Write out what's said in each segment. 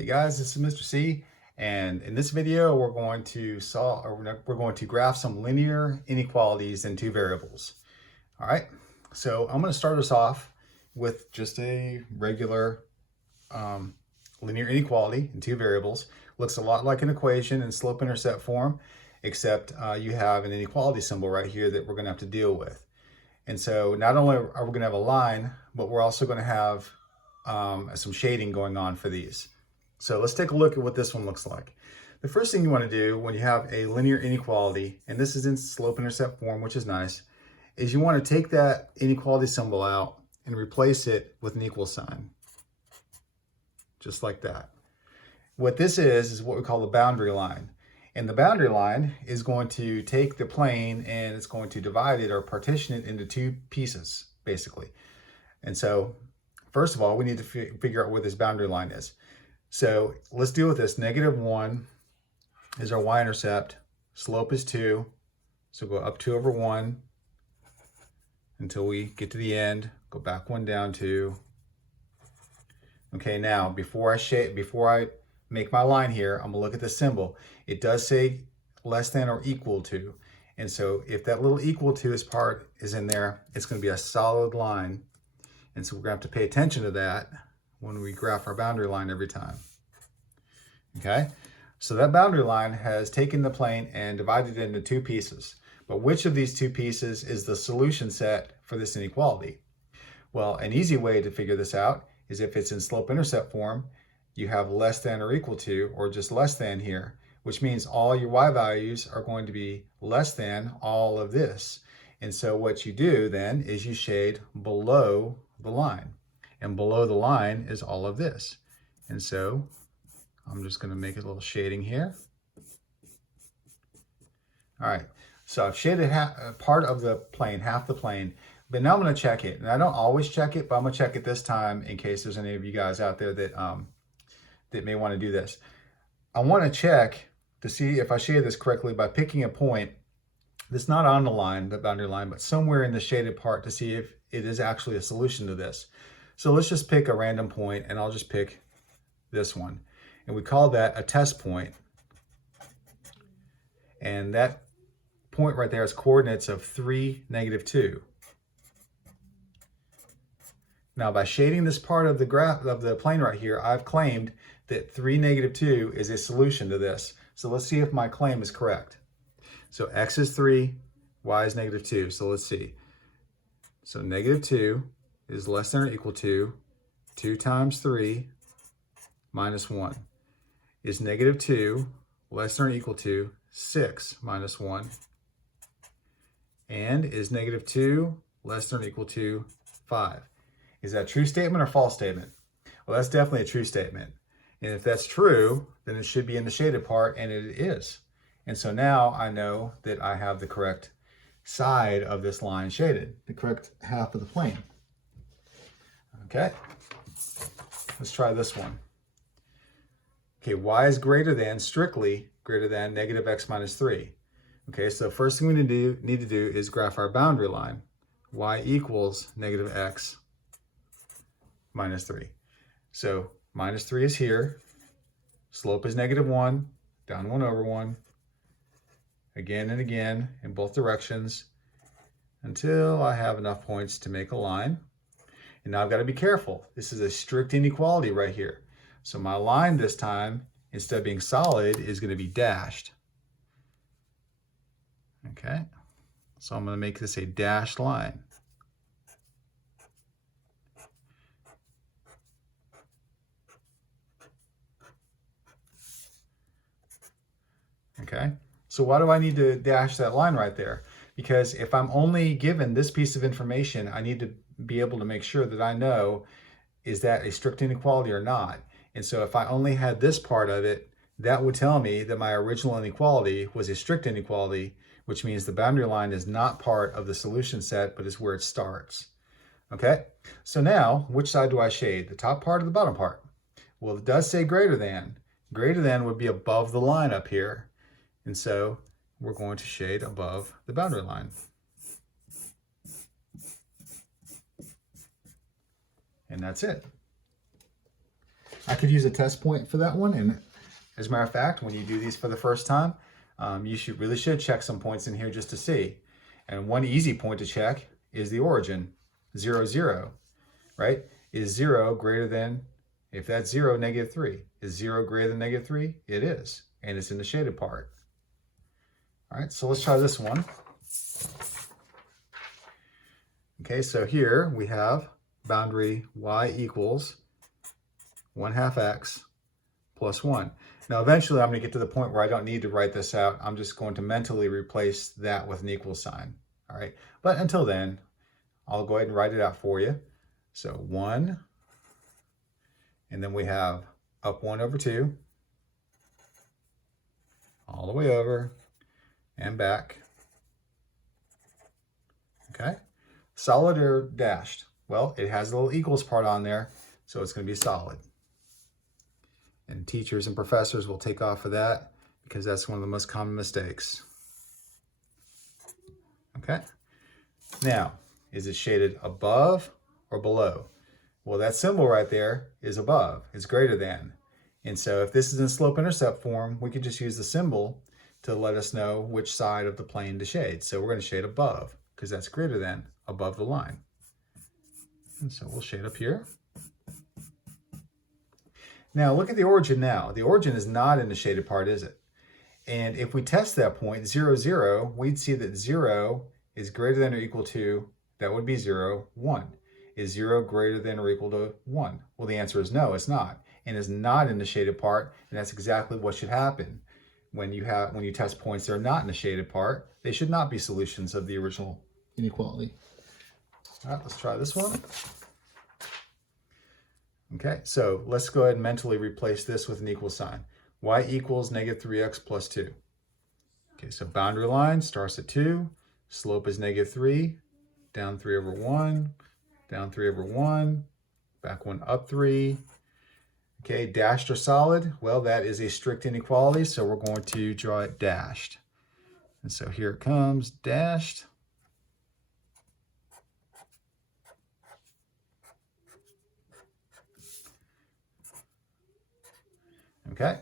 Hey guys, this is Mr. C, and in this video we're going to graph some linear inequalities in two variables. All right, so I'm going to start us off with just a regular linear inequality in two variables. Looks a lot like an equation in slope-intercept form, except you have an inequality symbol right here that we're going to have to deal with. And so not only are we going to have a line, but we're also going to have some shading going on for these. So let's take a look at what this one looks like. The first thing you want to do when you have a linear inequality, and this is in slope-intercept form, which is nice, is you want to take that inequality symbol out and replace it with an equal sign. Just like that. What this is what we call the boundary line. And the boundary line is going to take the plane and it's going to divide it or partition it into two pieces, basically. And so, first of all, we need to figure out where this boundary line is. So let's deal with this. -1 is our y-intercept. Slope is 2. So go up 2 over 1 until we get to the end. Go back 1 down 2. Okay, now before I make my line here, I'm gonna look at the symbol. It does say less than or equal to. And so if that little equal to is in there, it's gonna be a solid line. And so we're gonna have to pay attention to that when we graph our boundary line every time. Okay, so that boundary line has taken the plane and divided it into two pieces. But which of these two pieces is the solution set for this inequality? Well, an easy way to figure this out is if it's in slope-intercept form, you have less than or equal to, or just less than here, which means all your y values are going to be less than all of this. And so what you do then is you shade below the line. And below the line is all of this. And so I'm just going to make a little shading here. All right, so I've shaded part of the plane, half the plane, but now I'm going to check it. And I don't always check it, but I'm going to check it this time in case there's any of you guys out there that, that may want to do this. I want to check to see if I shaded this correctly by picking a point that's not on the line, the boundary line, but somewhere in the shaded part to see if it is actually a solution to this. So let's just pick a random point, and I'll just pick this one. And we call that a test point. And that point right there is coordinates of 3, -2. Now by shading this part of the graph of the plane right here, I've claimed that 3, -2 is a solution to this. So let's see if my claim is correct. So x is 3, y is -2. So let's see. So -2 is less than or equal to 2 times 3 minus 1. Is -2 less than or equal to 6 minus 1? And is -2 less than or equal to 5? Is that a true statement or false statement? Well, that's definitely a true statement. And if that's true, then it should be in the shaded part, and it is. And so now I know that I have the correct side of this line shaded, the correct half of the plane. Okay, let's try this one. Okay, y is strictly greater than -x minus 3. Okay, so the first thing we need to do is graph our boundary line. Y equals -x minus 3. So minus 3 is here. Slope is -1, down 1 over 1. Again and again in both directions until I have enough points to make a line. And now I've got to be careful. This is a strict inequality right here. So my line this time, instead of being solid, is going to be dashed. Okay, so I'm going to make this a dashed line. Okay, so why do I need to dash that line right there? Because if I'm only given this piece of information, I need to be able to make sure that I know, is that a strict inequality or not? And so if I only had this part of it, that would tell me that my original inequality was a strict inequality, which means the boundary line is not part of the solution set, but is where it starts. Okay, so now which side do I shade? The top part or the bottom part? Well, it does say greater than. Greater than would be above the line up here. And so we're going to shade above the boundary line. And that's it. I could use a test point for that one. And as a matter of fact, when you do these for the first time, you really should check some points in here just to see. And one easy point to check is the origin, 0, 0, right? Is 0 greater than, if that's 0, -3. Is 0 greater than -3? It is, and it's in the shaded part. All right, so let's try this one. Okay, so here we have boundary y equals 1/2 x plus 1. Now eventually I'm going to get to the point where I don't need to write this out. I'm just going to mentally replace that with an equal sign. All right, but until then, I'll go ahead and write it out for you. So 1, and then we have up 1 over 2, all the way over, and back. Okay, solid or dashed? Well, it has a little equals part on there, so it's going to be solid. And teachers and professors will take off of that because that's one of the most common mistakes. Okay, now, is it shaded above or below? Well, that symbol right there is above, it's greater than. And so if this is in slope-intercept form, we could just use the symbol to let us know which side of the plane to shade. So we're going to shade above because that's greater than, above the line. And so we'll shade up here. Now look at the origin now. The origin is not in the shaded part, is it? And if we test that point, 0, 0, we'd see that 0 is greater than or equal to, that would be 0, 1. Is 0 greater than or equal to 1? Well, the answer is no, it's not. And it's not in the shaded part, and that's exactly what should happen. When you test points that are not in the shaded part, they should not be solutions of the original inequality. All right, let's try this one. Okay, so let's go ahead and mentally replace this with an equal sign. Y equals -3x plus 2. Okay, so boundary line starts at 2. Slope is -3. Down 3 over 1. Down 3 over 1. Back 1 up 3. Okay, dashed or solid? Well, that is a strict inequality, so we're going to draw it dashed. And so here it comes, dashed. Okay,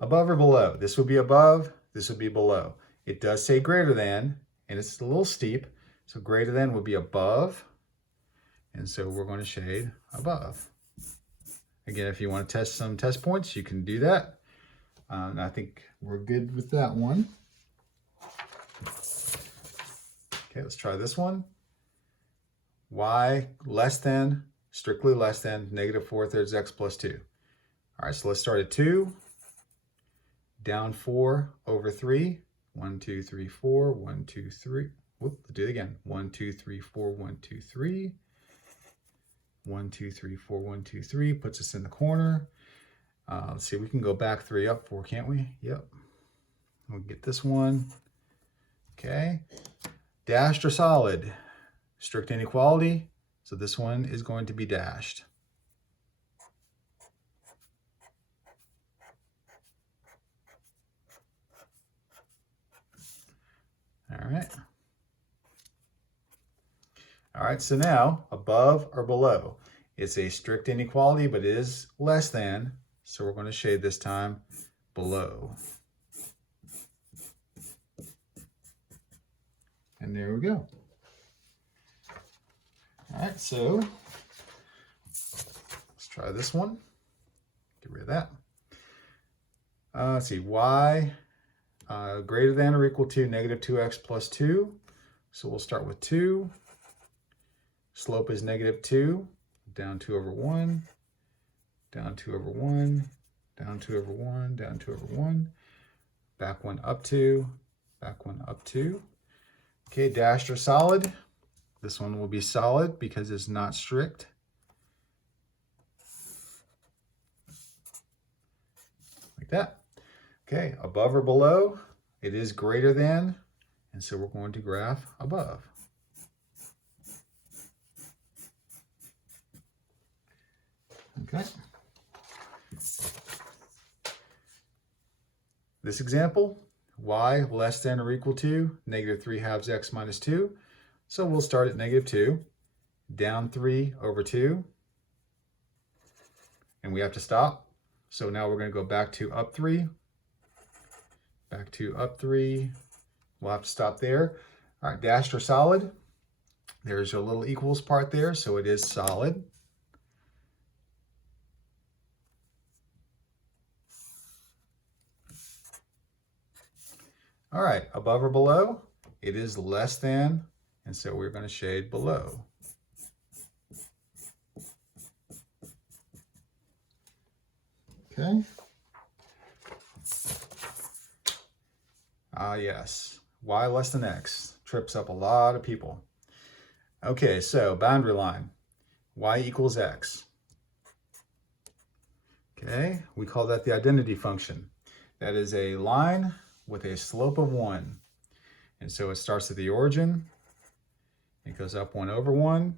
above or below? This would be above, this would be below. It does say greater than, and it's a little steep, so greater than would be above, and so we're going to shade above. Again, if you want to test some test points, you can do that. And I think we're good with that one. Okay, let's try this one. Y less than, strictly less than, -4/3 x plus 2. All right, so let's start at 2, down 4 over 3, 1, 2, 3, 4, 1, 2, 3. Whoop, let's do it again. 1, 2, 3, 4, 1, 2, 3. 1, 2, 3, 4, 1, 2, 3 puts us in the corner. Let's see, we can go back 3 up 4, can't we? Yep. We'll get this one. Okay. Dashed or solid? Strict inequality. So this one is going to be dashed. All right. All right, so now above or below? It's a strict inequality, but it is less than. So we're going to shade this time below. And there we go. All right, so let's try this one. Get rid of that. Let's see, y greater than or equal to -2x plus 2. So we'll start with 2. Slope is -2, down 2 over 1, down 2 over 1, down 2 over 1, down 2 over 1, back 1 up 2, back 1 up 2. Okay, dashed or solid? This one will be solid because it's not strict. Like that. Okay, above or below? It is greater than, and so we're going to graph above. Okay. This example, y less than or equal to -3/2 x minus 2. So we'll start at -2, down 3 over 2. and we have to stop. So now we're going to go back to up 3, back to up 3. We'll have to stop there. All right, dashed or solid. There's your little equals part there, so it is solid. All right, above or below, it is less than, and so we're going to shade below. Okay. Yes, y less than x trips up a lot of people. Okay, so boundary line, y equals x. Okay, we call that the identity function. That is a line with a slope of 1. And so it starts at the origin, it goes up 1 over 1.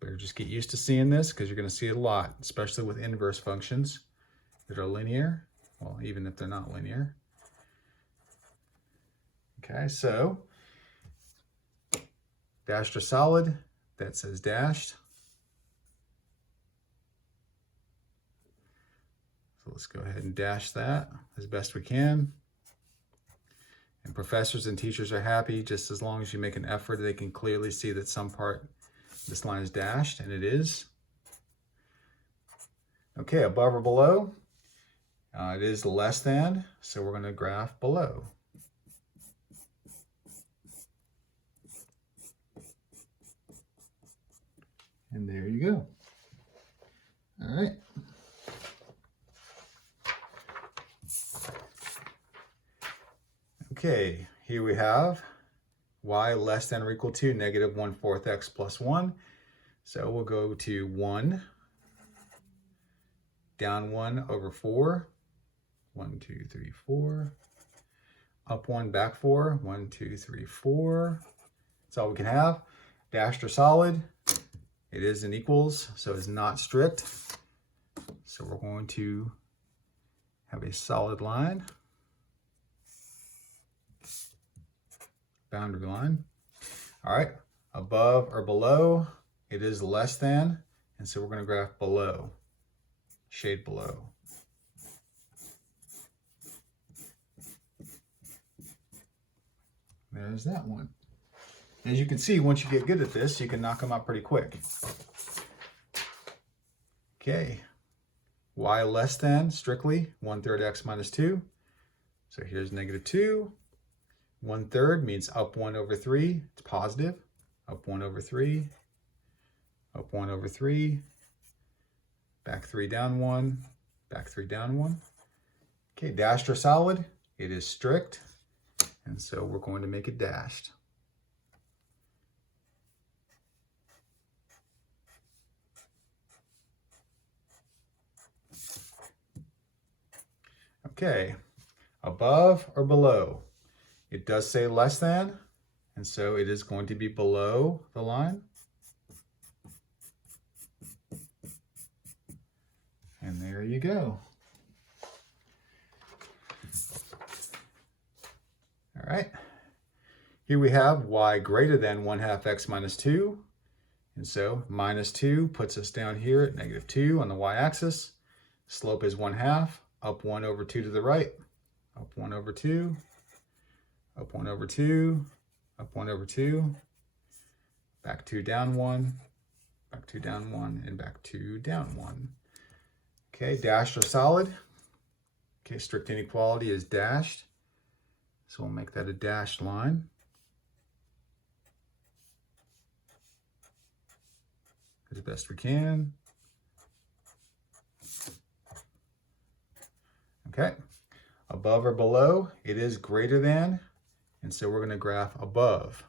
Better just get used to seeing this because you're going to see it a lot, especially with inverse functions that are linear. Well, even if they're not linear. Okay, so dashed or solid, that says dashed. So let's go ahead and dash that as best we can. And professors and teachers are happy just as long as you make an effort. They can clearly see that some part, this line is dashed, and it is. Okay, above or below, it is less than, so we're going to graph below. And there you go. All right. Okay, here we have y less than or equal to negative 1/4 x plus 1. So we'll go to 1, down 1 over 4. 1, 2, 3, 4. Up 1, back 4. 1, 2, 3, 4. That's all we can have. Dashed or solid. It is an equals, so it's not strict. So we're going to have a solid line. Boundary line. All right, above or below, it is less than, and so we're going to graph below, shade below. There's that one. As you can see, once you get good at this, you can knock them out pretty quick. Okay, y less than, strictly, 1/3 x minus 2. So here's negative 2. 1/3 means up 1 over 3. It's positive. Up 1 over 3. Up 1 over 3. Back 3 down 1. Back 3 down 1. Okay, dashed or solid. It is strict. And so we're going to make it dashed. Okay, above or below. It does say less than, and so it is going to be below the line. And there you go. All right. Here we have y greater than 1/2 x minus 2. And so minus 2 puts us down here at negative 2 on the y-axis. Slope is 1/2, up 1 over 2 to the right, up 1 over 2, up 1 over 2, up 1 over 2, back 2 down 1, back 2 down 1, and back 2 down 1. Okay, dashed or solid. Okay, strict inequality is dashed. So we'll make that a dashed line. As best we can. Okay, above or below, it is greater than, and so we're going to graph above.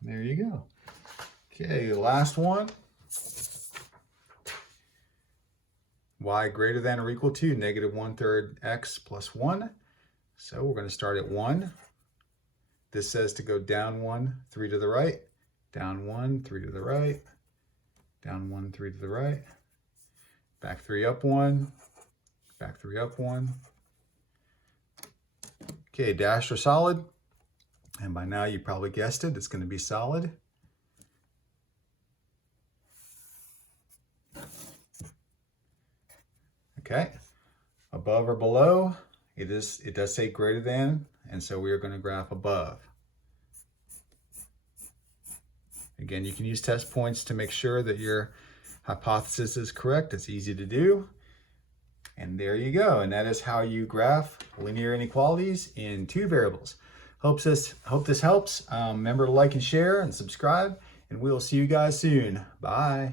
There you go. Okay, last one. Y greater than or equal to negative 1/3 x plus 1. So we're going to start at 1. This says to go down 1, 3 to the right, down 1, 3 to the right, down 1, 3 to the right, back 3 up 1, back 3 up 1. Okay, dashed or solid. And by now you probably guessed it, it's going to be solid. Okay, above or below, it does say greater than, and so we are going to graph above. Again, you can use test points to make sure that your hypothesis is correct. It's easy to do. And there you go. And that is how you graph linear inequalities in two variables. Hope this helps. Remember to like and share and subscribe, and we'll see you guys soon. Bye.